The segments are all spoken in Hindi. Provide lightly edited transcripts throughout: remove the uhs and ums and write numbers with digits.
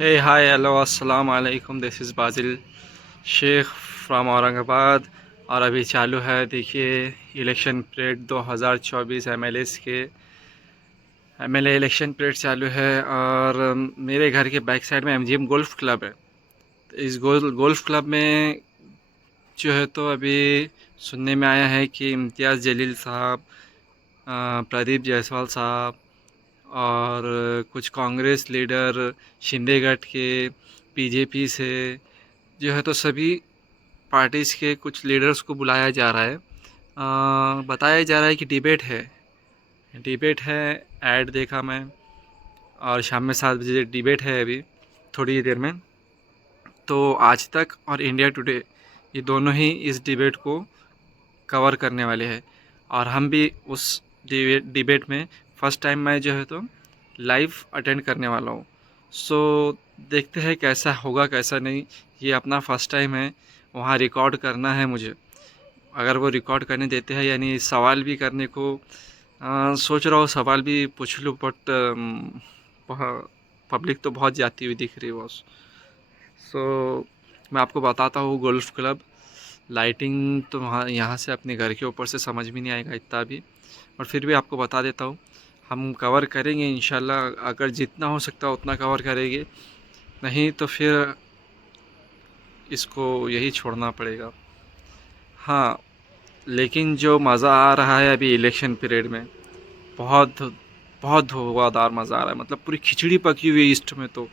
Hey, hi, hello, assalamu alaikum. This is Bazil Shaikh from Aurangabad. और अभी चालू है, देखिए, इलेक्शन परेड 2024 एमएलएस के एमएलए इलेक्शन परेड चालू है। और मेरे घर के बैक साइड में एमजीएम गोल्फ क्लब है। तो इस गोल्फ क्लब में जो है, तो अभी सुनने में आया है कि इम्तियाज़ जलील साहब, प्रदीप जायसवाल साहब और कुछ कांग्रेस लीडर, शिंदे गठ के, बीजेपी से जो है, तो सभी पार्टीज़ के कुछ लीडर्स को बुलाया जा रहा है। बताया जा रहा है कि डिबेट है। ऐड देखा मैं। और शाम में 7 बजे डिबेट है अभी थोड़ी देर में। तो आज तक और इंडिया टुडे, ये दोनों ही इस डिबेट को कवर करने वाले हैं। और हम भी उस डिबेट में फ़र्स्ट टाइम मैं जो है, तो लाइव अटेंड करने वाला हूँ। सो देखते हैं कैसा होगा कैसा नहीं। ये अपना फ़र्स्ट टाइम है, वहाँ रिकॉर्ड करना है मुझे। अगर वो रिकॉर्ड करने देते हैं, यानी सवाल भी करने को सोच रहा हूँ, सवाल भी पूछ लूँ, बट पब्लिक तो बहुत जाती हुई दिख रही है बॉस। सो मैं आपको बताता हूँ, गोल्फ क्लब लाइटिंग तो वहाँ यहाँ से अपने घर के ऊपर से समझ में नहीं आएगा इतना भी, और फिर भी आपको बता देता हूँ। हम कवर करेंगे इंशाल्लाह, अगर जितना हो सकता है उतना कवर करेंगे, नहीं तो फिर इसको यही छोड़ना पड़ेगा। हाँ, लेकिन जो मज़ा आ रहा है अभी इलेक्शन पीरियड में, बहुत बहुत धुआंधार मज़ा आ रहा है। मतलब पूरी खिचड़ी पकी हुई है ईस्ट में। तो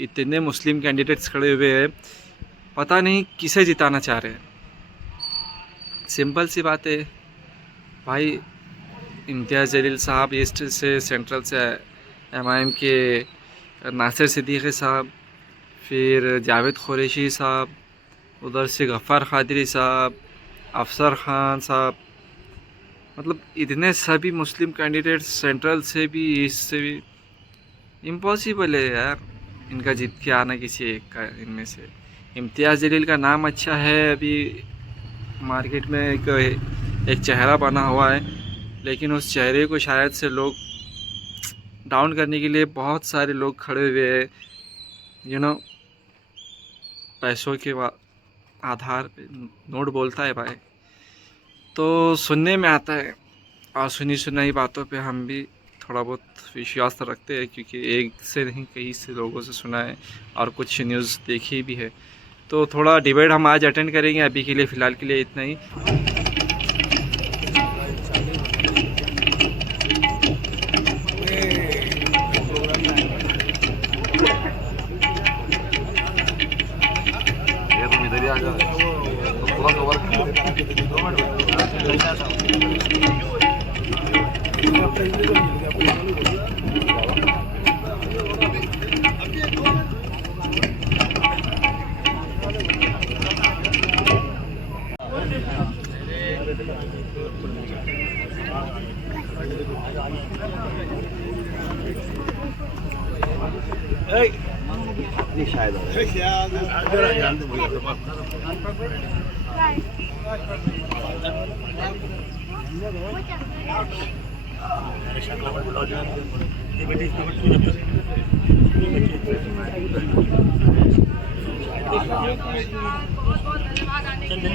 इतने मुस्लिम कैंडिडेट्स खड़े हुए हैं, पता नहीं किसे जिताना चाह रहे हैं। सिंपल सी बात है भाई, इम्तियाज़ जलील साहब ईस्ट से, सेंट्रल से एमआईएम के नासिर सिद्दीकी साहब, फिर जावेद कुरैशी साहब, उधर से गफ़्फ़ार क़ादरी साहब, अफसर ख़ान साहब, मतलब इतने सभी मुस्लिम कैंडिडेट्स सेंट्रल से भी ईस्ट से भी। इम्पॉसिबल है यार इनका जीत के आना किसी एक का इनमें से। इम्तियाज़ जलील का नाम अच्छा है, अभी मार्केट में एक चेहरा बना हुआ है, लेकिन उस चेहरे को शायद से लोग डाउन करने के लिए बहुत सारे लोग खड़े हुए हैं, यू नो, पैसों के आधार पे नोट बोलता है भाई। तो सुनने में आता है, और सुनी सुनाई बातों पे हम भी थोड़ा बहुत विश्वास तो रखते हैं, क्योंकि एक से नहीं कई से लोगों से सुना है और कुछ न्यूज़ देखी भी है। तो थोड़ा डिबेट हम आज अटेंड करेंगे। अभी के लिए फ़िलहाल के लिए इतना ही।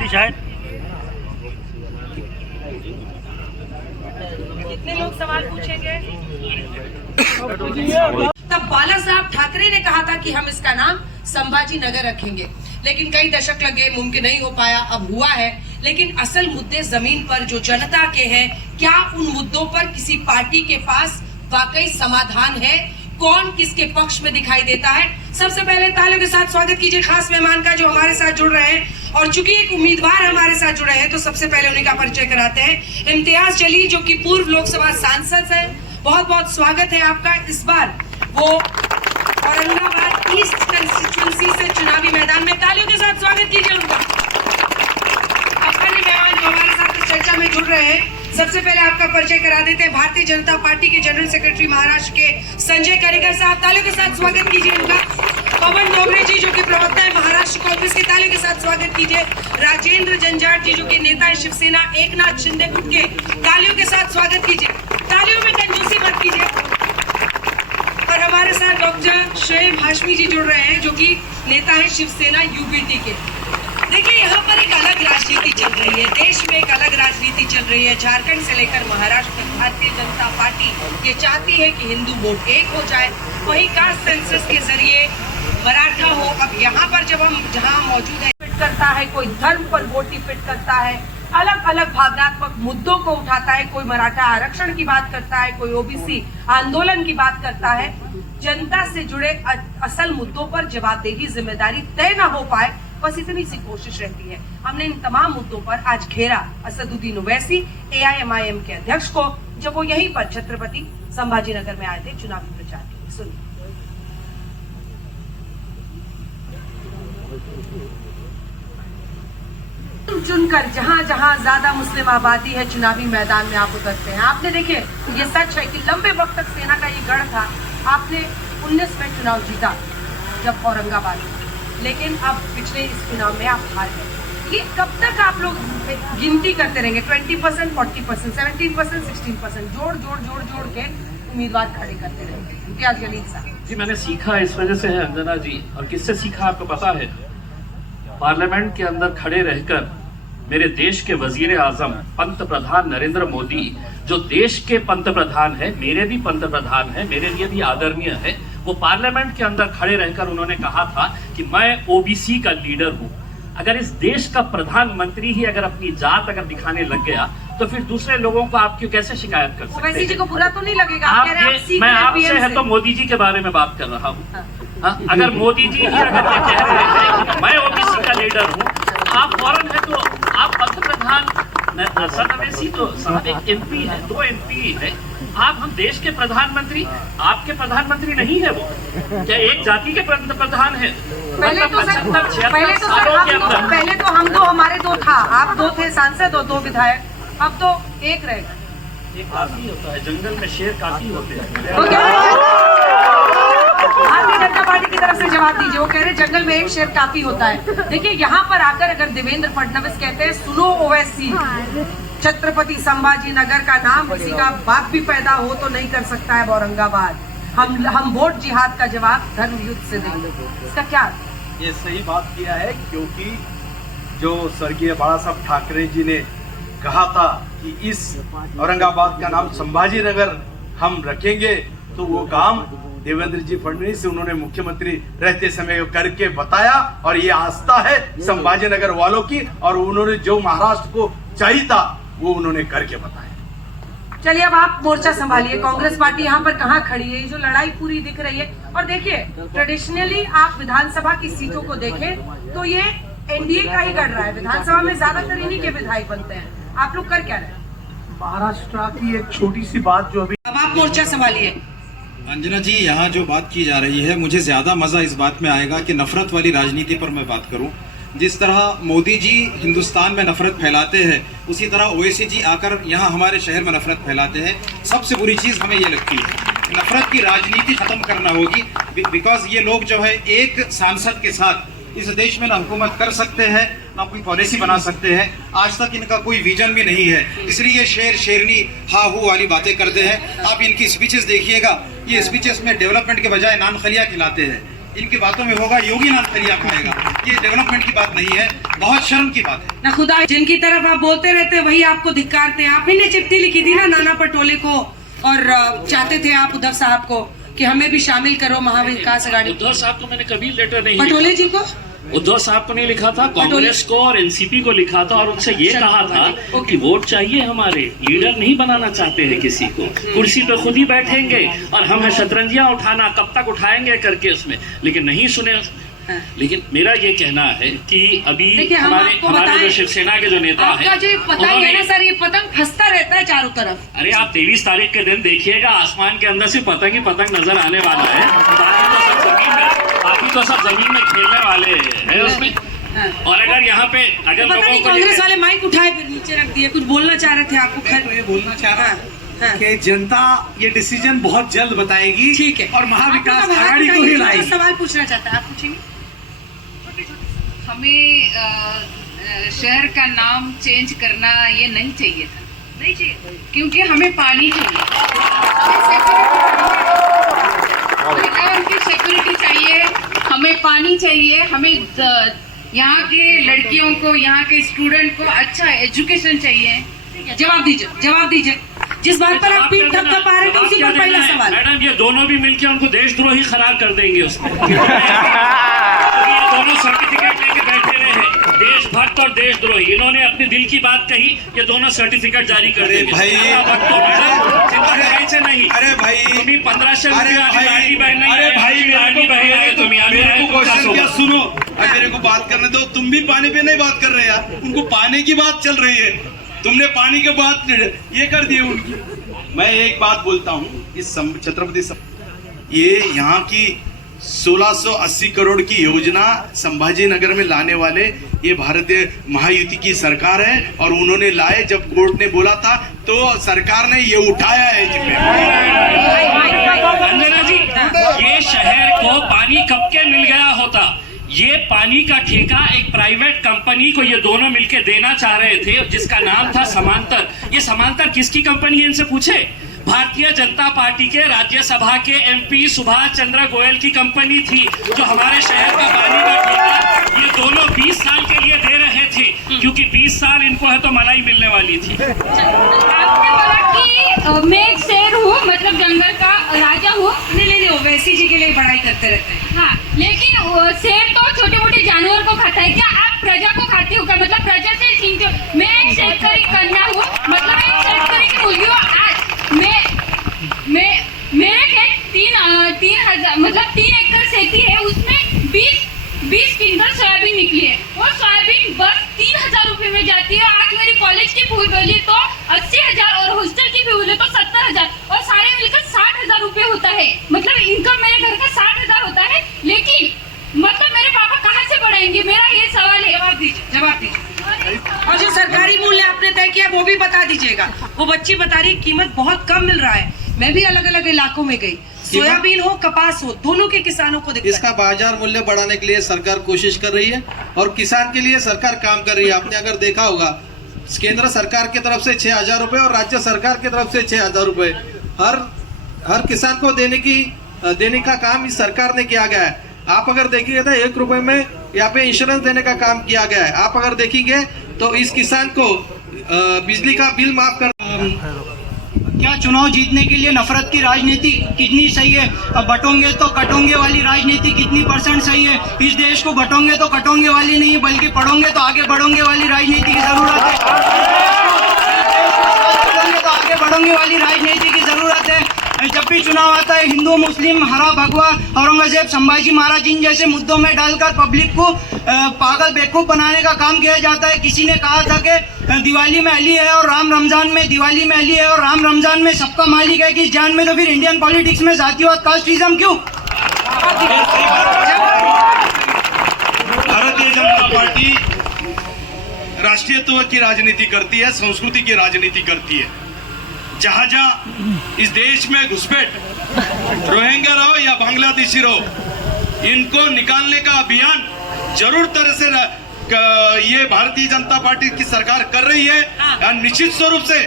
शायद कितने लोग सवाल पूछेंगे? तब बाला साहब ठाकरे ने कहा था कि हम इसका नाम संभाजी नगर रखेंगे, लेकिन कई दशक लगे, मुमकिन नहीं हो पाया। अब हुआ है, लेकिन असल मुद्दे जमीन पर जो जनता के हैं, क्या उन मुद्दों पर किसी पार्टी के पास वाकई समाधान है? कौन किसके पक्ष में दिखाई देता है? सबसे पहले तालियों के साथ स्वागत कीजिए खास मेहमान का जो हमारे साथ जुड़ रहे हैं। और चूंकि एक उम्मीदवार हमारे साथ जुड़े हैं, तो सबसे पहले उन्हीं का परिचय कराते हैं। इम्तियाज जलील, जो कि पूर्व लोकसभा सांसद है, बहुत बहुत स्वागत है आपका। इस बार वो औरंगाबाद ईस्ट कंस्टिट्यूएंसी से चुनावी मैदान में, तालियों के साथ स्वागत कीजिए उनका। अपने मेहमान जो हमारे साथ इस चर्चा में जुड़ रहे हैं, सबसे पहले आपका परिचय करा देते हैं। भारतीय जनता पार्टी के जनरल सेक्रेटरी महाराष्ट्र के संजय करेकर साहब, तालियों के साथ स्वागत कीजिए इनका। पवन डोगरे जी, जो कि प्रवक्ता है महाराष्ट्र कांग्रेस के, तालियों के साथ स्वागत कीजिए। राजेंद्र जंजाट जी, जो कि नेता है शिवसेना एकनाथ शिंदे गुट के, तालियों के साथ स्वागत कीजिए। तालियों में कंजूसी मत कीजिए। और हमारे साथ डॉक्टर शोएब हाशमी जी जुड़ रहे हैं, जो कि नेता है शिवसेना यूबीटी के। देखिए, यहाँ पर एक अलग राजनीति चल रही है, देश में एक अलग राजनीति चल रही है। झारखंड से लेकर महाराष्ट्र तक भारतीय जनता पार्टी ये चाहती है कि हिंदू वोट एक हो जाए, वही कास्ट सेंसस के जरिए मराठा हो। अब यहाँ पर जब हम जहाँ मौजूद है, फिट करता है, कोई धर्म पर वोट फिट करता है, अलग अलग भावनात्मक मुद्दों को उठाता है, कोई मराठा आरक्षण की बात करता है, कोई ओबीसी आंदोलन की बात करता है। जनता से जुड़े असल मुद्दों पर जवाबदेही जिम्मेदारी तय न हो पाए, बस इतनी सी कोशिश रहती है। हमने इन तमाम मुद्दों पर आज घेरा असदुद्दीन ओवैसी AIMIM के अध्यक्ष को, जब वो यहीं पर छत्रपति संभाजीनगर में आए थे चुनावी प्रचार के लिए। सुनिए। चुनकर जहां जहां ज्यादा मुस्लिम आबादी है, चुनावी मैदान में आप उतरते हैं। आपने देखिए, ये सच है कि लंबे वक्त तक सेना का ये गढ़ था। आपने 19 में चुनाव जीता जब औरंगाबाद में, लेकिन अब पिछले इस चुनाव में आप हार गए। ये कब तक आप लोग गिनती करते रहेंगे? 20%, 40%, 17%, 16%, जोड़ जोड़ जोड़ जोड़ के उम्मीदवार खड़े करते रहेंगे। क्या जलील साहब जी, मैंने सीखा इस वजह से है अंजना जी, और किससे सीखा आपको पता है? पार्लियामेंट के अंदर खड़े रहकर मेरे देश के वजीर आजम पंत प्रधान नरेंद्र मोदी, जो देश के पंत प्रधान है, मेरे भी पंत प्रधान है, मेरे लिए भी आदरणीय है, वो पार्लियामेंट के अंदर खड़े रहकर उन्होंने कहा था कि मैं ओबीसी का लीडर हूँ। अगर इस देश का प्रधानमंत्री ही अगर अपनी जात अगर दिखाने लग गया, तो फिर दूसरे लोगों को आप क्यों कैसे शिकायत कर सकते हैं? जी को बुरा तो नहीं लगेगा? मैं आपसे है तो मोदी जी के बारे में बात कर रहा हूँ। अगर मोदी जी ही अगर ये कह रहे हैं कि मैं ओबीसी का लीडर हूँ, आप फौरन है तो आप पंत प्रधान असद अवैसी तो साहब एक MP है, 2 MP है, आप हम देश के प्रधानमंत्री, आपके प्रधानमंत्री नहीं है वो? क्या एक जाति के प्रधान है? पहले तो हम दो, हमारे 2 था, आप 2 थे सांसद और 2 विधायक, अब तो एक रहेगा। एक काफी होता है, जंगल में शेर काफी होते हैं। भारतीय जनता पार्टी की तरफ से जवाब दीजिए। वो कह रहे जंगल में एक शेर काफी होता है। देखिए, यहाँ पर आकर अगर देवेंद्र फडणवीस कहते हैं सुनो ओवैसी, छत्रपति संभाजी नगर का नाम किसी का बाप भी पैदा हो तो नहीं कर सकता है औरंगाबाद। हम वोट जिहाद का जवाब धर्म युद्ध से देंगे। इसका क्या? ये सही बात किया है, क्योंकि जो स्वर्गीय बाला साहब ठाकरे जी ने कहा था कि इस औरंगाबाद का नाम संभाजी नगर हम रखेंगे, तो वो काम देवेंद्र जी फडणवीस उन्होंने मुख्यमंत्री रहते समय करके बताया, और ये आस्था है संभाजी नगर वालों की, और उन्होंने जो महाराष्ट्र को चाहिए था वो उन्होंने करके बताया। चलिए, अब आप मोर्चा संभालिए। कांग्रेस पार्टी यहाँ पर कहाँ खड़ी है? ये जो लड़ाई पूरी दिख रही है, और देखिए ट्रेडिशनली आप विधानसभा की सीटों को देखें तो ये NDA का ही गढ़ रहा है। विधानसभा में ज्यादातर इन्हीं के विधायक बनते हैं। आप लोग कर क्या रहे हैं? महाराष्ट्र की एक छोटी सी बात जो अभी, अब आप मोर्चा संभालिए। अंजना जी, यहाँ जो बात की जा रही है, मुझे ज्यादा मजा इस बात में आएगा कि नफरत वाली राजनीति पर मैं बात करूं। जिस तरह मोदी जी हिंदुस्तान में नफरत फैलाते हैं, उसी तरह ओवैसी जी आकर यहाँ हमारे शहर में नफरत फैलाते हैं। सबसे बुरी चीज हमें ये लगती है, नफरत की राजनीति खत्म करना होगी, बिकॉज ये लोग जो है एक सांसद के साथ इस देश में ना हुकूमत कर सकते हैं, ना कोई पॉलिसी बना सकते हैं। आज तक इनका कोई विजन भी नहीं है, इसलिए ये शेर शेरनी हा हू वाली बातें करते हैं। आप इनकी स्पीचेस देखिएगा, ये स्पीचेस में डेवलपमेंट के बजाय नान खलिया खिलाते हैं। इनकी बातों में होगा योगी नान खलिया खाएगा, ये डेवलपमेंट की बात नहीं है, बहुत शर्म की बात है। ना खुदा, जिनकी तरफ आप बोलते रहते हैं वही आपको धिक्कारते हैं। आप ही ने चिट्ठी लिखी थी ना नाना पटोले को, और चाहते थे आप उद्धव साहब को कि हमें भी शामिल करो महाविकास अघाड़ी। उद्धव साहब को मैंने कभी लेटर नहीं पटोले जी को, उद्धव साहब को नहीं लिखा था, कांग्रेस को और एनसीपी को लिखा था, और उनसे ये कहा था कि वोट चाहिए, हमारे लीडर नहीं बनाना चाहते हैं किसी को, कुर्सी पे खुद ही बैठेंगे और हम है शतरंजियां उठाना, कब तक उठाएंगे करके उसमें, लेकिन नहीं सुने। लेकिन मेरा ये कहना है कि अभी हमारे जो शिवसेना के जो नेता है, जो पतंग है ना सर, ये पतंग फंसता रहता है चारों तरफ। अरे आप 23 तारीख के दिन देखिएगा, आसमान के अंदर से पतंग ही पतंग नजर आने वाला है, बाकी तो सब जमीन में खेलने वाले हैं उसमें। और अगर यहाँ पे अगर लोगों को कांग्रेस वाले माइक उठाए नीचे रख दिए, कुछ बोलना चाह रहे थे आपको? खैर, मैं बोलना चाह रहा कि जनता ये डिसीजन बहुत जल्द बताएगी, ठीक है, और महाविकास अघाड़ी को ही लाएगी। सवाल पूछना चाहता है, आप पूछेंगे? हमें शहर का नाम चेंज करना ये नहीं चाहिए था, नहीं चाहिए, क्योंकि हमें पानी चाहिए। हमें उनकी सिक्योरिटी चाहिए, हमें पानी चाहिए, हमें यहाँ के लड़कियों को, यहाँ के स्टूडेंट को अच्छा एजुकेशन चाहिए। जवाब दीजिए, जवाब दीजिए। जिस बात पर आप पीठ थपथपा रहे थे उसी पर पहला सवाल। मैडम ये दोनों भी मिलकर उनको देशद्रोही करार कर देंगे उसमें। ये दोनों सर्टिफिकेट लेके बैठे रहे हैं, देशभक्त और देशद्रोही। इन्होंने अपने दिल की बात कही, ये दोनों सर्टिफिकेट जारी कर देंगे। भाई, चिंता करायचं नाही। अरे भाई, तुम्ही 1500 अरे रुपये भाई, लाडली बहन नहीं अरे आहे, भाई, लाडली बहन आहे तुम्ही, आम्ही मेरे आहे को क्वेश्चन तुमच्यासोबत। क्या सुनो, अब मेरे को बात करने दो। तुम भी पानी पे नहीं बात कर रहे यार, उनको पानी की बात चल रही है, तुमने पानी के बात ये कर दिए उनकी। मैं एक बात बोलता हूँ, इस छत्रपति ये यहाँ की 1680 करोड़ की योजना संभाजी नगर में लाने वाले ये भारतीय महायुति की सरकार है, और उन्होंने लाए। जब कोर्ट ने बोला था तो सरकार ने ये उठाया है अंजना जी, ये शहर को पानी कब के मिल गया होता। ये पानी का ठेका एक प्राइवेट कंपनी को ये दोनों मिलके देना चाह रहे थे, जिसका नाम था समांतर। ये समांतर किसकी कंपनी है, इनसे पूछे। भारतीय जनता पार्टी के राज्यसभा के एमपी सुभाष चंद्र गोयल की कंपनी थी, जो हमारे शहर का पानी का ठेका ये दोनों 20 साल के लिए दे रहे थे, क्योंकि 20 साल इनको है तो मलाई मिलने वाली थी। आपने बोला कि मैं एक शेर हूँ, मतलब जंगल का राजा हूँ। नहीं, ओवैसी जी के लिए पढ़ाई करते रहते हैं। हाँ, लेकिन शेर तो छोटे मोटे जानवर को खाता है, क्या आप प्रजा को खाते हो क्या? मतलब प्रजा से छीनते हो। मैं एक शेतकरी कन्या हूँ, मतलब एक शेतकरी की मुलगी हूँ। आज मैं मेरे खेत 3 एकड़ खेती है, उसमें 20 क्विंटल सोयाबीन निकली है, और सोयाबीन बस 3000 रुपए में जाती है। आज मेरी कॉलेज की फीस बोली तो 80,000 और हॉस्टल की फीस बोले तो 70,000, और सारे मिलकर 60,000 रुपए होता है। मतलब इनकम मेरे घर का 60,000 होता है, लेकिन मतलब मेरे पापा कहाँ से बढ़ाएंगे? मेरा ये सवाल है। जवाब दीजिए, जवाब दीजिए। और जो सरकारी मूल्य आपने तय किया वो भी बता दीजिएगा। वो बच्ची बता रही कीमत बहुत कम मिल रहा है। मैं भी अलग अलग इलाकों में गई, सोयाबीन हो कपास हो, दोनों के किसानों को दिक्कत। इसका बाजार मूल्य बढ़ाने के लिए सरकार कोशिश कर रही है, और किसान के लिए सरकार काम कर रही है। आपने अगर देखा होगा, केंद्र सरकार की तरफ से 6,000 रुपए और राज्य सरकार की तरफ से 6,000 रुपए हर किसान को देने का काम इस सरकार ने किया गया है। आप अगर देखिएगा तो 1 रुपए में यहाँ पे इंश्योरेंस देने का काम किया गया है। आप अगर देखेंगे तो इस किसान को बिजली का बिल माफ कर। क्या चुनाव जीतने के लिए नफरत की राजनीति कितनी सही है? अब बटोंगे तो कटोंगे वाली राजनीति कितनी % सही है? इस देश को बटोंगे तो कटोंगे वाली नहीं, बल्कि पढ़ोंगे तो आगे बढ़ोंगे वाली राजनीति की जरूरत है। बटोंगे तो आगे बढ़ोंगे वाली राजनीति की जरूरत है। जब भी चुनाव आता है, हिंदू मुस्लिम, हरा भगवा, औरंगजेब, संभाजी महाराज, इन जैसे मुद्दों में डालकर पब्लिक को पागल बेवकूफ बनाने का काम किया जाता है। किसी ने कहा था कि दिवाली में अली है और राम रमजान में, दिवाली में अली है और राम रमजान में सबका मालिक है कि इस जान में, तो फिर इंडियन पॉलिटिक्स में जातिवाद, कास्टिज्म क्यों? भारतीय जनता पार्टी राष्ट्रीयत्व की राजनीति करती है, संस्कृति की राजनीति करती है। जहां इस देश में घुसपैठ, रोहिंग्या रहो या बांग्लादेशी रहो, इनको निकालने का अभियान जरूर तरह से ये भारतीय जनता पार्टी की सरकार कर रही है। और निश्चित स्वरूप से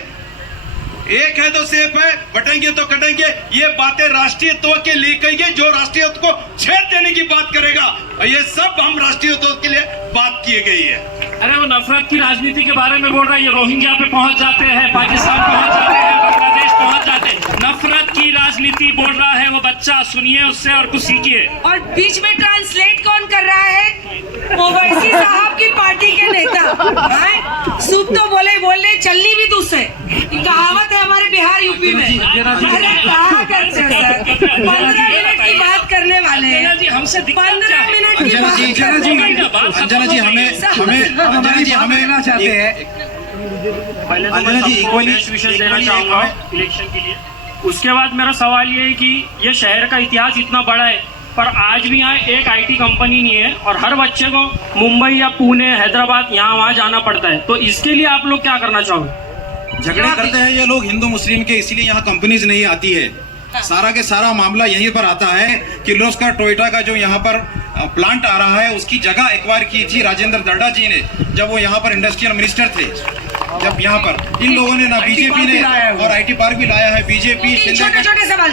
एक है तो सेफ है, बटेंगे तो कटेंगे, ये बातें राष्ट्रीयत्व के लिए कही गई। जो राष्ट्रीयत्व को छेद देने की बात करेगा, और ये सब हम राष्ट्रीयत्व के लिए बात की गई है। अरे वो नफरत की राजनीति के बारे में बोल रहा है। ये रोहिंग्या पे पहुंच जाते हैं, पाकिस्तान पहुंच जाते हैं, बांग्लादेश पहुंच जाते हैं। नफरत की राजनीति बोल रहा है वो बच्चा, सुनिए उससे और कुछ सीखिए। और बीच में ट्रांसलेट कौन कर रहा है? ओवैसी साहब की पार्टी के नेता। सूप तो बोले चलनी भी दूसरे। कहावत है हमारे बिहार यूपी में। अरे कहा करते हो सर, 15 मिनट की बात करने वाले हैं। जी हमसे 15 मिनट की बात अंजना जी हमें लेना चाहते हैं। अंजना जी विषय देना चाहूंगा इलेक्शन के लिए। उसके बाद मेरा सवाल ये है कि ये शहर का इतिहास इतना बड़ा है, पर आज भी यहाँ एक IT कंपनी नहीं है, और हर बच्चे को मुंबई या पुणे, हैदराबाद, यहाँ वहाँ जाना पड़ता है। तो इसके लिए आप लोग क्या करना चाहोगे? झगड़े करते हैं ये लोग हिंदू मुस्लिम के, इसीलिए यहाँ कंपनीज नहीं आती है। सारा के सारा मामला यहीं पर आता है कि लोस्का टोयोटा का जो यहाँ पर प्लांट आ रहा है, उसकी जगह एक्वायर की थी राजेंद्र दर्डा जी ने, जब वो यहाँ पर इंडस्ट्रियल मिनिस्टर थे। जब यहाँ पर इन लोगों ने ना बीजेपी ने और IT पार्क भी लाया है, बीजेपी। छोटे सवाल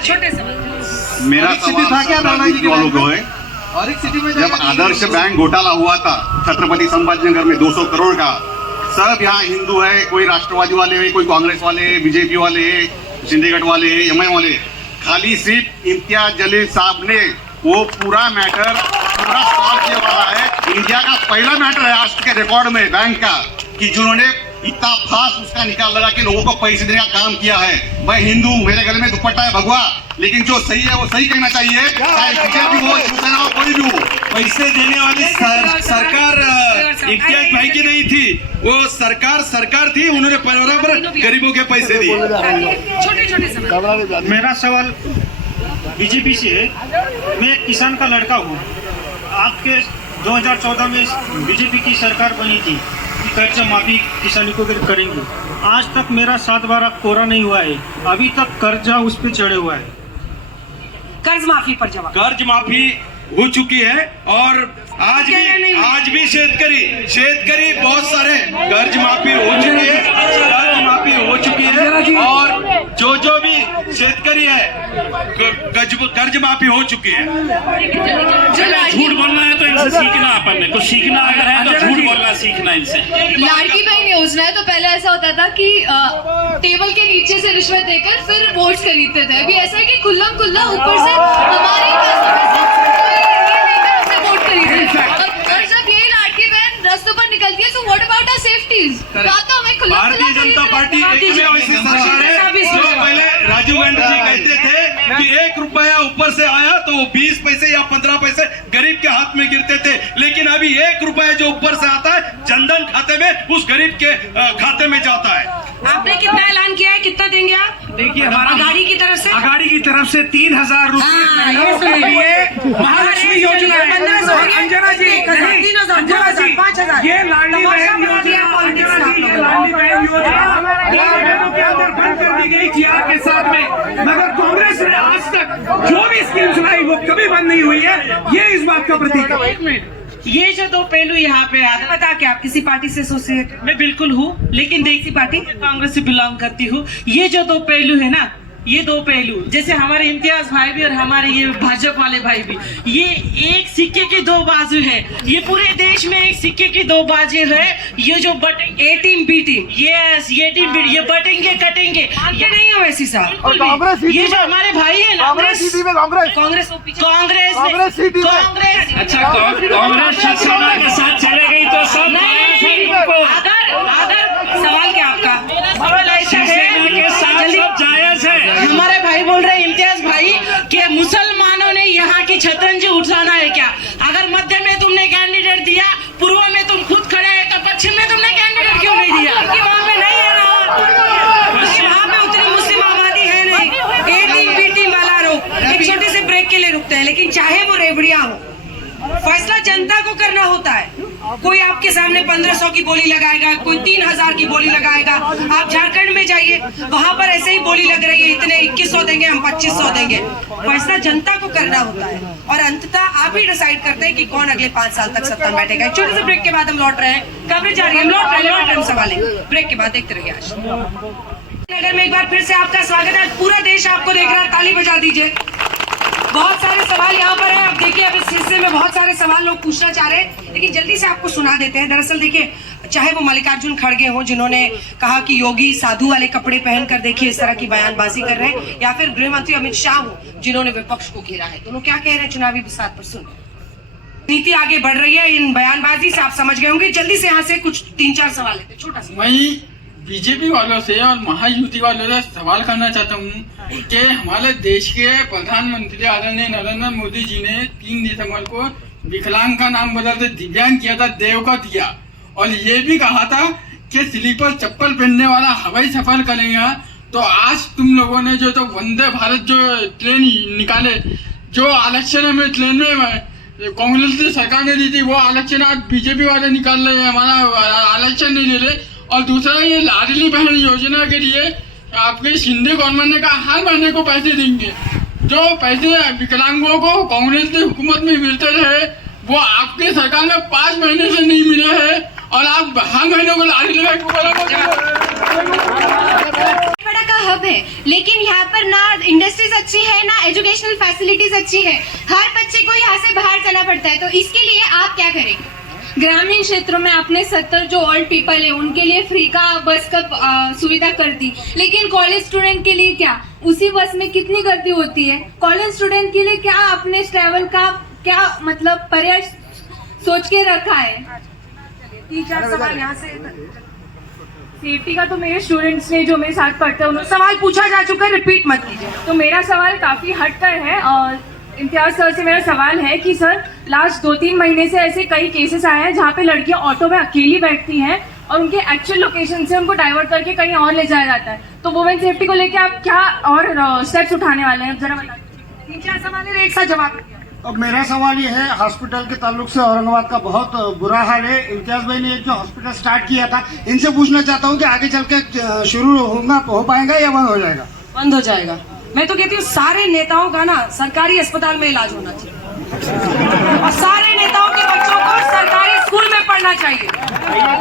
मेरा सिटी था क्या दादाजी के सवाल को है, और एक सिटी में जब आदर्श बैंक घोटाला हुआ था छत्रपति संभाजीनगर में 200 करोड़ का, सब यहाँ हिंदू है, कोई राष्ट्रवादी वाले है, कोई कांग्रेस वाले है, बीजेपी वाले है, सिंडिकेट वाले है, एमआई वाले, खाली सिर्फ इम्तियाज जलील साहब ने वो पूरा मैटर पूरा सॉल्व किया वाला है। इंडिया का पहला मैटर है आज के रिकॉर्ड में बैंक का कि जिन्होंने इतना फास्ट उसका निकाल लगा के लोगों को पैसे देने का काम किया है। मैं हिंदू, मेरे गले में दुपट्टा है भगवा, लेकिन जो सही है वो सही कहना चाहिए, चाहे बीजेपी हो, शिवसेना हो, कोई भी हो। पैसे देने वाली सरकार इम्तियाज भाई की नहीं थी, वो सरकार थी, उन्होंने बराबर गरीबों के पैसे दिए। छोटे छोटे सवाल। मेरा सवाल बीजेपी से है। मैं किसान का लड़का हूँ। आपके 2014 में बीजेपी की सरकार बनी थी कि कर्ज माफी किसानों को करेंगे। आज तक मेरा 7 बार कोरा नहीं हुआ है, अभी तक कर्जा उस पर चढ़े हुआ है। कर्ज माफी पर जवाब। कर्ज माफी हो चुकी है और आज भी शेतकरी बहुत सारे कर्ज माफी हो चुकी है, और जो भी शेतकरी है कर्ज माफी हो चुकी है। झूठ बोलना है तो इनसे सीखना, अपन ने कुछ सीखना अगर है तो झूठ बोलना सीखना इनसे। लाड़की बहन योजना है तो पहले ऐसा होता था कि टेबल के नीचे से रिश्वत देकर फिर वोट्स खरीदते थे। अभी ऐसा है कि खुल्लम खुल्ला ऊपर से हमारे वोट खरीदते हैं। और जब यही लाड़की बहन रास्तों पर निकलती है, तो व्हाट अबाउट आवर सेफ्टीज? तो हमें खुल्ला भारतीय जनता पार्टी ऐसी सरकार है जो पहले राजीव गांधी जी कहते थे कि 1 रुपया ऊपर से आया तो 20 पैसे या 15 पैसे गरीब के हाथ में गिरते थे, लेकिन अभी 1 रुपया जो ऊपर से आता है जनधन खाते में उस गरीब के खाते में जाता है। आपने कितना ऐलान किया है, कितना देंगे आप? देखिए, हमारा अगाड़ी की तरफ से 3000 रुपये महालक्ष्मी योजना, 1500, अंजना जी, 3000, 5000, ये लाडली बहन योजना के अंदर बंद कर दी गई जीआर के साथ में, मगर कांग्रेस ने आज तक जो भी स्कीम चलाई वो कभी बंद नहीं हुई है। ये इस बात का प्रतीक है। एक मिनट, ये जो 2 पहलू यहाँ पे आते हैं, बता के आप किसी पार्टी से एसोसिएट? मैं बिल्कुल हूँ, लेकिन देखी पार्टी कांग्रेस से बिलोंग करती हूँ। ये जो 2 पहलू है ना, ये 2 पहलू, जैसे हमारे इम्तियाज भाई भी और हमारे ये भाजपा वाले भाई भी, ये एक सिक्के की 2 बाजू है। ये पूरे देश में एक सिक्के की 2 बाजू है। ये जो ए टीम बी टीम, यस, ये टीम बी, ये बटेंगे कटेंगे, ये नहीं हो ऐसी साहब। ये जो हमारे भाई है ना, कांग्रेस अच्छा, कांग्रेस शिवसेना के साथ चले गई तो सब अगर सवाल क्या आपका? सवाल ऐसा है के साथ सब जायज है। हमारे भाई बोल रहे इम्तियाज भाई कि मुसलमानों ने यहाँ की शतरंजी उठाना है क्या? अगर मध्य में तुमने कैंडिडेट दिया, पूर्व में तुम खुद खड़े हैं, तो पश्चिम में तुमने कैंडिडेट क्यों नहीं दिया? वहाँ पे नहीं है ना, वहाँ पे उतनी मुस्लिम आबादी है नहीं। ए टीम बी टीम वाला रोक, एक छोटे से ब्रेक के लिए रुकते हैं, लेकिन चाहे वो रेवड़िया हो, फैसला जनता को करना होता है। कोई आपके सामने 1500 की बोली लगाएगा, कोई 3000 की बोली लगाएगा। आप झारखंड में जाइए, वहां पर ऐसे ही बोली लग रही है, इतने 2100 देंगे, हम 2500 देंगे। फैसला जनता को करना होता है और अंततः आप ही डिसाइड करते हैं कि कौन अगले 5 साल तक सत्ता में बैठेगा। छोटे से ब्रेक के बाद हम लौट रहे हैं, कवरेज जा रही है, हम लौट रहे हैं, हम सवाल ब्रेक के बाद देखते रहिए। आज नगर में एक बार फिर से आपका स्वागत है। पूरा देश आपको देख रहा है, ताली बजा दीजिए। बहुत सारे सवाल यहाँ पर है। अब देखिए, अब इस हिस्से में बहुत सारे सवाल लोग पूछना चाह रहे हैं, लेकिन जल्दी से आपको सुना देते हैं। दरअसल देखिए, चाहे वो मल्लिकार्जुन खड़गे हों जिन्होंने कहा कि योगी साधु वाले कपड़े पहनकर देखिए इस तरह की बयानबाजी कर रहे हैं, या फिर गृह मंत्री अमित शाह हो जिन्होंने विपक्ष को घेरा है, दोनों क्या कह रहे हैं चुनावी बिसात पर सुन। नीति आगे बढ़ रही है, इन बयानबाजी से आप समझ गए होंगे। जल्दी से यहाँ से कुछ 3-4 सवाल लेते, छोटा सा। वही बीजेपी वालों से और महायुति वालों से सवाल करना चाहता हूँ कि हमारे देश के प्रधानमंत्री आदरणीय नरेंद्र मोदी जी ने 3 दिसंबर को विकलांग का नाम बदलकर दिव्यांग किया था, देव का दिया, और ये भी कहा था कि स्लीपर चप्पल पहनने वाला हवाई सफर करेगा। तो आज तुम लोगों ने जो तो वंदे भारत जो ट्रेन निकाले, जो आरक्षण में ट्रेन में कांग्रेस की सरकार ने दी थी, वो आरक्षण आज बीजेपी वाले निकाल रहे हैं, हमारा आरक्षण नहीं दे रहे। और दूसरा, ये लाडली बहन योजना के लिए आपके शिंदे गवर्नमेंट ने कहा हर महीने को पैसे देंगे। जो पैसे विकलांगों को कांग्रेस की हुकूमत में मिलते रहे, वो आपके सरकार में 5 महीने से नहीं मिले हैं, और आप हर महीने को लाडली बहन को बड़ा का हब है, लेकिन यहाँ पर ना इंडस्ट्रीज अच्छी है ना एजुकेशनल फैसिलिटीज अच्छी है। हर बच्चे को यहाँ से बाहर जाना पड़ता है, तो इसके लिए आप क्या करेंगे? ग्रामीण क्षेत्रों में आपने 70 जो ओल्ड पीपल है उनके लिए फ्री का बस का सुविधा कर दी, लेकिन कॉलेज स्टूडेंट के लिए क्या? उसी बस में कितनी गर्दी होती है। कॉलेज स्टूडेंट के लिए क्या आपने ट्रैवल का क्या मतलब पर्याय सोच के रखा है? 3-4 सवाल यहाँ से। सेफ्टी का तो मेरे स्टूडेंट्स ने जो मेरे साथ पढ़ते हैं उन्होंने सवाल पूछा जा चुका है, रिपीट मत कीजिए। तो मेरा सवाल काफी हटकर है और इम्तियाज सर से मेरा सवाल है कि सर लास्ट 2-3 महीने से ऐसे कई केसेस आए हैं जहाँ पे लड़कियां ऑटो में अकेली बैठती हैं और उनके एक्चुअल लोकेशन से उनको डाइवर्ट करके कहीं और ले जाया जाता है। तो वुमेन सेफ्टी को लेके आप क्या और स्टेप्स उठाने वाले हैं, जरा बताइए। 3-4 सवाल है, एक साथ जवाब। अब मेरा सवाल ये है, हॉस्पिटल के ताल्लुक से औरंगाबाद का बहुत बुरा हाल है। इम्तियाज भाई ने एक जो हॉस्पिटल स्टार्ट किया था, इनसे पूछना चाहता हूँ कि आगे चल के शुरू हो पाएगा या बंद हो जाएगा? बंद हो जाएगा। मैं तो कहती हूँ सारे नेताओं का ना सरकारी अस्पताल में इलाज होना चाहिए और सारे नेताओं के बच्चों को सरकारी स्कूल में पढ़ना चाहिए।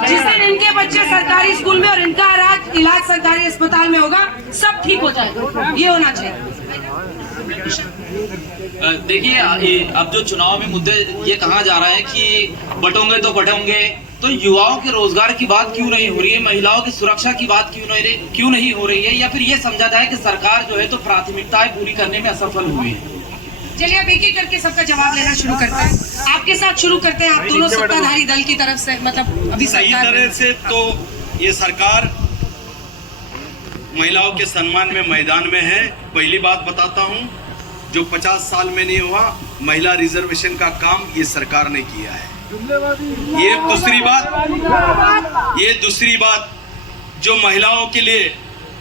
जिस दिन इनके बच्चे सरकारी स्कूल में और इनका इलाज सरकारी अस्पताल में होगा, सब ठीक हो जाएगा। ये होना चाहिए। देखिए, अब जो चुनाव में मुद्दे ये कहा जा रहा है कि बटोंगे तो बटोंगे, तो युवाओं के रोजगार की बात क्यों नहीं हो रही है? महिलाओं की सुरक्षा की बात क्यों नहीं हो रही है? या फिर ये समझा जाए कि सरकार जो है तो प्राथमिकताएं पूरी करने में असफल हुई है? चलिए अब एक एक करके सबका जवाब लेना शुरू करते हैं। आपके साथ शुरू करते हैं, आप दोनों सत्ताधारी दल की तरफ से, मतलब अभी सही तरह से तो ये सरकार महिलाओं के सम्मान में मैदान में है। पहली बात बताता हूँ, जो 50 साल में नहीं हुआ महिला रिजर्वेशन का काम ये सरकार ने किया है। ये दूसरी बात जो महिलाओं के लिए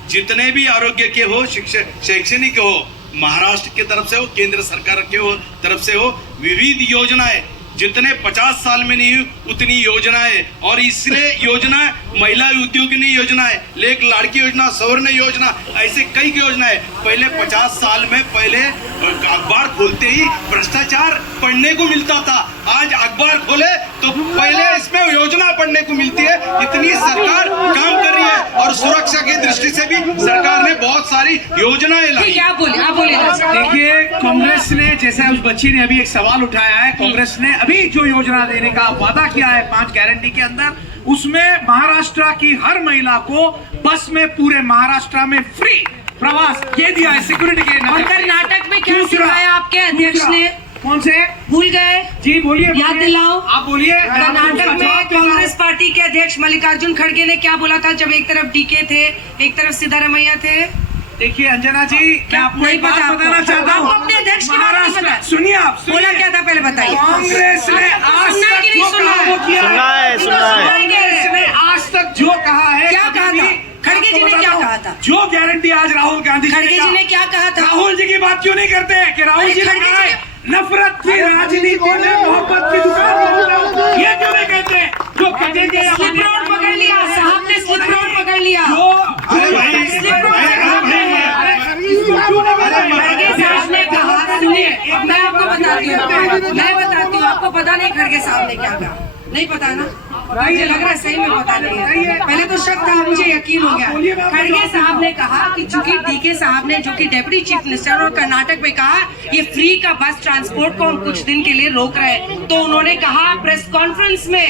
जितने भी आरोग्य के हो, शैक्षणिक हो, महाराष्ट्र की तरफ से हो, केंद्र सरकार के हो तरफ से हो, विविध योजनाएं जितने 50 साल में नहीं हुई उतनी योजनाएं, और इसलिए योजना महिला उद्योगिनी योजनाएं, लेक लाड़की योजना, सौर्ण योजना, ऐसे कई योजनाएं। पहले 50 साल में पहले अखबार खोलते ही भ्रष्टाचार पढ़ने को मिलता था, आज अखबार खोले तो पहले इसमें योजना पढ़ने को मिलती है। इतनी सरकार काम कर रही है और सुरक्षा की दृष्टि से भी सरकार ने बहुत सारी योजनाएं लाई। आप बोलिए। देखिए, कांग्रेस ने, जैसे उस बच्ची ने अभी एक सवाल उठाया है, कांग्रेस ने अभी जो योजना देने का वादा किया है 5 गारंटी के अंदर, उसमें महाराष्ट्र की हर महिला को बस में पूरे महाराष्ट्र में फ्री प्रवास ये दिया है, सिक्योरिटी के। और कर्नाटक में क्या सिखाया आपके अध्यक्ष ने? कौन से? भूल गए? जी बोलिए, याद दिलाओ। आप बोलिए। कर्नाटक में कांग्रेस पार्टी के अध्यक्ष मल्लिकार्जुन खड़गे ने क्या बोला था जब एक तरफ डीके थे, एक तरफ सिद्धारमैया थे? देखिए अंजना जी, मैं आपको एक बात बताना चाहता हूँ। अपने अध्यक्ष की बात नहीं पता। सुनिए आप, बोला क्या था पहले बताइए। कांग्रेस ने आज तक जो कहा वो किया है। कांग्रेस ने आज तक जो कहा है, क्या कहा था? खड़गे जी ने क्या कहा था? जो गारंटी आज राहुल गांधी खड़गे जी ने क्या कहा था? राहुल जी की बात क्यों नहीं करते हैं कि राहुल जी ने कहा है नफरत की राजनीति में मोहब्बत की दुकान, ये क्यों नहीं कहते? जो कहेंगे स्लिप रोड पकड़ लिया साहब ने, स्लिप रोड पकड़ लिया। खड़गे साहब ने कहा, सुनिए मैं आपको बताती हूँ, आपको पता नहीं खड़गे साहब ने क्या कहा? नहीं पता ना? मुझे लग रहा है सही में पता नहीं है। पहले तो शक था, मुझे यकीन हो गया। खड़गे साहब ने कहा कि चूंकि डीके साहब ने, जो कि डेप्यूटी चीफ मिनिस्टर और कर्नाटक में कहा ये फ्री का बस ट्रांसपोर्ट को हम कुछ दिन के लिए रोक रहे हैं, तो उन्होंने कहा प्रेस कॉन्फ्रेंस में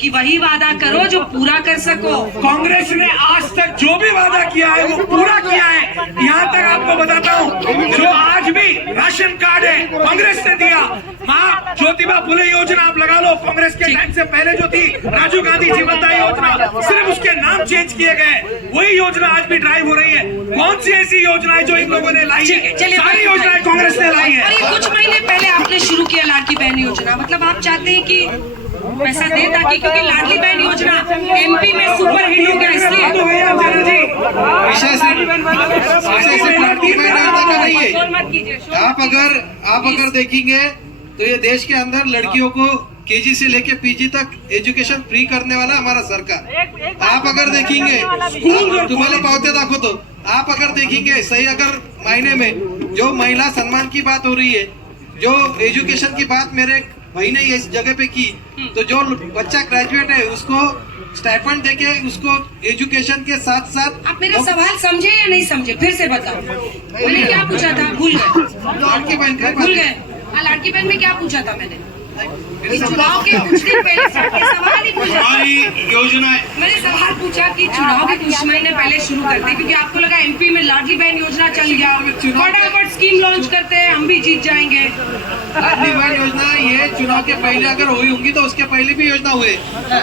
कि वही वादा करो जो पूरा कर सको। कांग्रेस ने आज तक जो भी वादा किया है वो पूरा किया है। यहाँ तक आपको बताता हूँ, जो आज भी राशन कार्ड है कांग्रेस ने दिया। माँ ज्योतिबा फुले योजना आप लगा लो, कांग्रेस के टाइम से पहले जो थी राजीव गांधी जीवनदा योजना, सिर्फ उसके नाम चेंज किए गए, वही योजना आज भी ड्राइव हो रही है। कौन सी ऐसी योजना है जो इन लोगों ने लाई है? सारी योजनाएं कांग्रेस ने लाई है। कुछ महीने पहले आपने शुरू किया लाडली बहन योजना, मतलब आप चाहते हैं कि पैसा दे ताकि, क्योंकि लाडली बहन योजना एमपी में सुपर हिट हो गया, इसलिए आप अगर देखेंगे तो ये देश के अंदर लड़कियों को केजी से लेके पीजी तक एजुकेशन फ्री करने वाला हमारा सरकार। आप अगर देखेंगे, तुम्हारे पावते दाखो तो आप अगर देखेंगे सही, अगर मायने में जो महिला सम्मान की बात हो रही है, जो एजुकेशन की बात मेरे भाई ने इस जगह पे की, तो जो बच्चा ग्रेजुएट है उसको स्टाइपेंड देके उसको एजुकेशन के साथ साथ। आप मेरा सवाल समझे या नहीं समझे, फिर से बताओ। मैंने क्या पूछा था, भूल गए? लड़की बहन का भूल गए? हाँ, लड़की बहन में क्या पूछा था मैंने? चुनाव के कुछ दिन पहले सवाल ही पूछा। हमारी योजनाएं, मैंने सवाल पूछा कि चुनाव के कुछ महीने पहले शुरू करते हैं, क्योंकि आपको लगा एमपी में लाडली बहन योजना चल गया, फटाफट स्कीम लॉन्च करते हैं, हम भी जीत जाएंगे। लाडली बहन योजना ये चुनाव के पहले अगर हुई होंगी तो उसके पहले भी योजना हुए,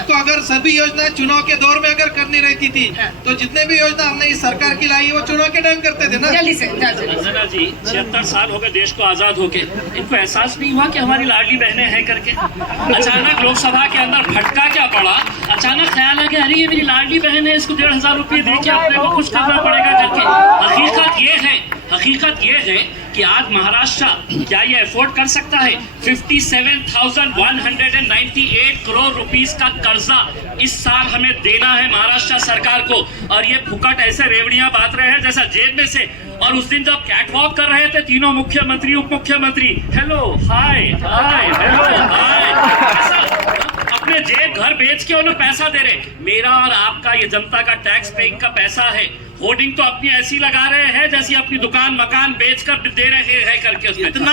तो अगर सभी योजना चुनाव के दौर में अगर करनी रहती थी तो जितने भी योजना हमने इस सरकार की लाई वो चुनाव के टाइम करते थे ना। जल्दी से अंजना जी, 76 साल हो गए देश को आजाद होके, इनको एहसास नहीं हुआ कि हमारी लाडली बहनें हैं करके? अचानक लोकसभा के अंदर फटका क्या पड़ा, अचानक ख्याल है कि अरे ये मेरी लाडली बहन है, इसको 1500 रुपये दे के अपने को खुश करना पड़ेगा करके। हकीकत ये है कि आज महाराष्ट्र क्या ये अफोर्ड कर सकता है? 57,198 करोड़ रुपीस का कर्जा इस साल हमें देना है महाराष्ट्र सरकार को, और ये फुकट ऐसे रेवड़ियां बांट रहे हैं जैसा जेब में से। और उस दिन जब कैटवॉक कर रहे थे तीनों मुख्यमंत्री उप मुख्यमंत्री, hello hi hi hello hi, अपने जेब घर बेच के उन्हें पैसा दे रहे। मेरा और आपका ये जनता का टैक्स पेइंग का पैसा है, होर्डिंग तो अपनी ऐसी लगा रहे हैं जैसी अपनी दुकान मकान बेचकर दे रहे हैं करके। इतना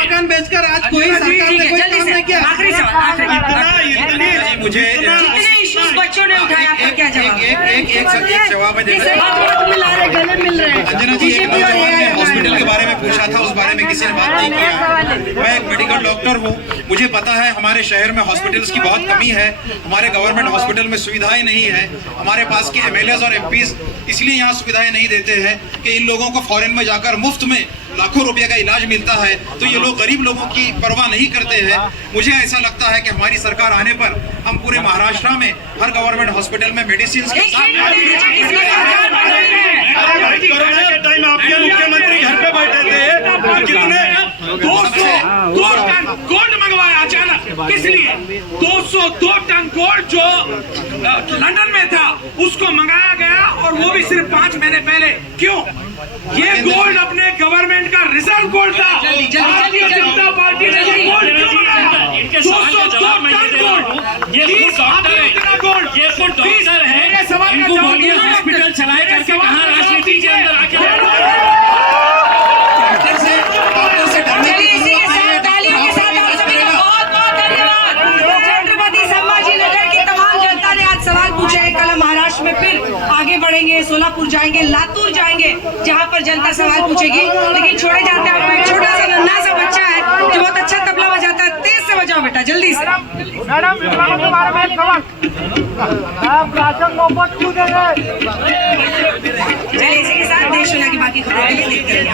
मकान बेचकर आज कोई सरकार ने कोई काम नहीं किया। आखिरी सवाल, मुझे जितने इश्यूज बच्चों ने उठाए, आपका क्या जवाब? एक जवाब है गले मिल रहे हैं। अंजना जी, हॉस्पिटल के बारे में पूछा था, उस बारे में किसी ने बात नहीं किया। मैं एक मेडिकल डॉक्टर हूँ, मुझे पता है हमारे शहर में हॉस्पिटल्स की बहुत कमी है, हमारे गवर्नमेंट हॉस्पिटल में सुविधाएं नहीं है, हमारे पास के एमएलएज और एमपीज इसलिए यहाँ सुविधाएं नहीं देते हैं कि इन लोगों को फॉरेन में जाकर मुफ्त में लाखों रुपए का इलाज मिलता है, तो ये लोग गरीब लोगों की परवाह नहीं करते हैं। मुझे ऐसा लगता है कि हमारी सरकार आने पर हम पूरे महाराष्ट्र में हर गवर्नमेंट हॉस्पिटल में मेडिसिन के साथ कोरोना के टाइम आपके मुख्यमंत्री घर पे बैठे थे, कितने 202 टन गोल्ड मंगवाया अचानक, किस लिए? 202 टन गोल्ड जो लंदन में था उसको मंगाया गया, और वो भी सिर्फ 5 महीने पहले। क्यों? ये गोल्ड अपने गवर्नमेंट का रिजर्व गोल्ड था। भारतीय जनता पार्टी ने ये गोल्ड क्यों मंगाया? 202 टन गोल्ड। ये गोल्ड, ये डॉक्टर है, इनको बोलिए हॉस्पिटल चलाए करके कहाँ राजनीति के अंदर आके में फिर आगे बढ़ेंगे, सोलापुर जाएंगे, लातूर जाएंगे, जहां पर जनता सवाल पूछेगी। लेकिन छोड़े जाते हैं आपको एक छोटा सा नन्हा सा बच्चा है जो बहुत अच्छा तबला बजाता है, तेज से बजाओ बेटा, जल्दी से। चलिए इसी के साथ देश दुनिया की बाकी खबरों के लिए देखते रहिए।